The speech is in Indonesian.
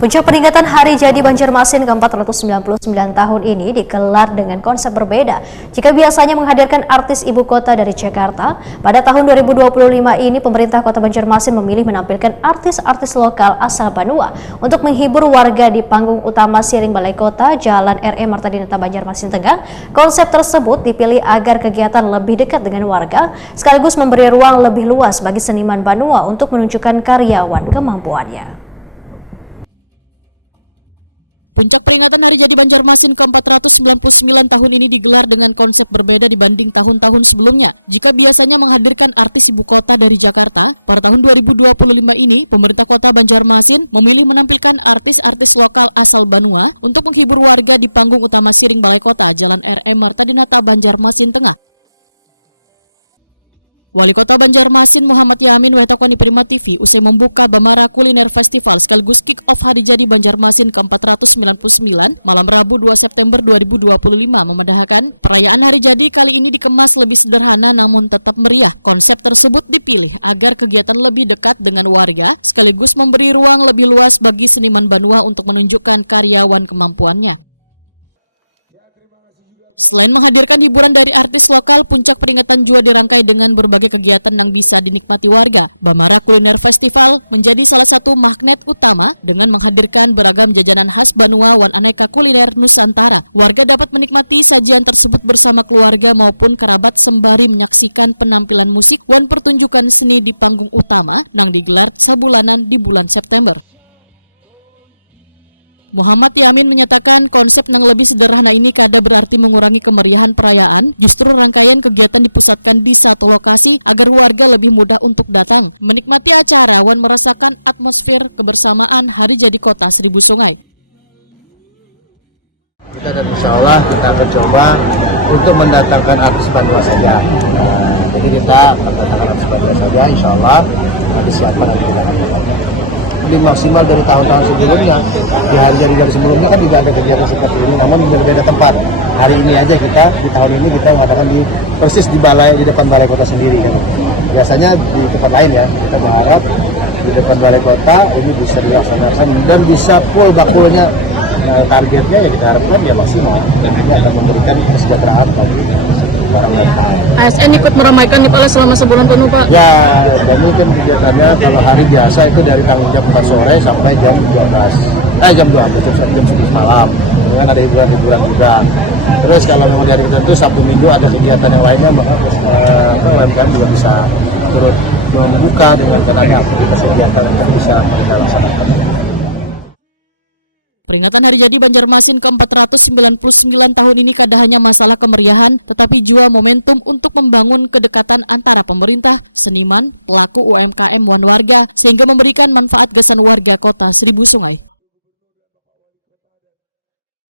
Puncak peringatan Hari Jadi Banjarmasin ke-499 tahun ini digelar dengan konsep berbeda. Jika biasanya menghadirkan artis ibu kota dari Jakarta, pada tahun 2025 ini pemerintah Kota Banjarmasin memilih menampilkan artis-artis lokal asal Banua untuk menghibur warga di panggung utama Siring Balai Kota, Jalan R.E. Martadinata, Banjarmasin Tengah. Konsep tersebut dipilih agar kegiatan lebih dekat dengan warga, sekaligus memberi ruang lebih luas bagi seniman Banua untuk menunjukkan karyawan kemampuannya. Puncak peringatan Hari Jadi Banjarmasin ke-499 tahun ini digelar dengan konsep berbeda dibanding tahun-tahun sebelumnya. Jika biasanya menghadirkan artis ibu kota dari Jakarta, pada tahun 2025 ini, pemerintah Kota Banjarmasin memilih menampilkan artis-artis lokal asal Banua untuk menghibur warga di panggung utama Siring Balai Kota, Jalan R.E. Martadinata, Banjarmasin Tengah. Wali Kota Banjarmasin Muhammad Yamin wetakoni Prima TV usai membuka Bamara Kuliner Festival sekaligus kick-off Hari Jadi Banjarmasin ke-499 malam Rabu 2 September 2025 memedahkan perayaan Hari Jadi kali ini dikemas lebih sederhana namun tetap meriah. Konsep tersebut dipilih agar kegiatan lebih dekat dengan warga sekaligus memberi ruang lebih luas bagi seniman Banua untuk menunjukkan karyawan kemampuannya. Selain menghadirkan hiburan dari artis lokal, puncak peringatan juga dirangkai dengan berbagai kegiatan yang bisa dinikmati warga. Bamara Kuliner Festival menjadi salah satu magnet utama dengan menghadirkan beragam jajanan khas Banua wan aneka kuliner Nusantara. Warga dapat menikmati sajian tersebut bersama keluarga maupun kerabat sembari menyaksikan penampilan musik wan pertunjukan seni di panggung utama yang digelar sabulanan di bulan September. Muhammad Yamin menyatakan konsep yang lebih sederhana ini kada berarti mengurangi kemeriahan perayaan, justru rangkaian kegiatan dipusatkan di satu lokasi agar warga lebih mudah untuk datang, menikmati acara wan merasakan atmosfer kebersamaan Hari Jadi Kota Seribu Sungai. Kita dan insya Allah kita akan coba untuk mendatangkan artis Banua saja. Jadi kita akan mendatangkan artis Banua saja, insya Allah nanti siapa nanti kita akan mendatangkan. Lebih maksimal dari tahun-tahun sebelumnya. Di hari jadi dari sebelumnya kan juga ada kegiatan seperti ini, namun berbeda tempat. Hari ini aja kita di tahun ini kita mengadakan di persis di depan balai kota sendiri kan. Biasanya di tempat lain ya. Kita berharap di depan balai kota ini bisa dilaksanakan dan bisa full bakulnya. Nah, targetnya ya kita harapkan ya maksimal dan ini akan memberikan kesejahteraan bagi para umkm. ASN ikut meramaikan nih Pak selama sebulan penuh Pak? Ya, jadi kan kegiatannya kalau hari biasa itu dari jam 4 sore sampai jam 12, jam 11 malam. Dengan ada hiburan-hiburan juga. Terus kalau memang di hari tertentu Sabtu Minggu ada kegiatan yang lainnya, maka UMKM juga bisa turut membuka dengan karena aktivitas kegiatan yang bisa kita laksanakan. Peringatan Hari Jadi Banjarmasin ke-499 tahun ini kada hanya masalah kemeriahan, tetapi juga momentum untuk membangun kedekatan antara pemerintah, seniman, pelaku UMKM wan warga, sehingga memberikan manfaat gasan warga Kota Seribu Sungai.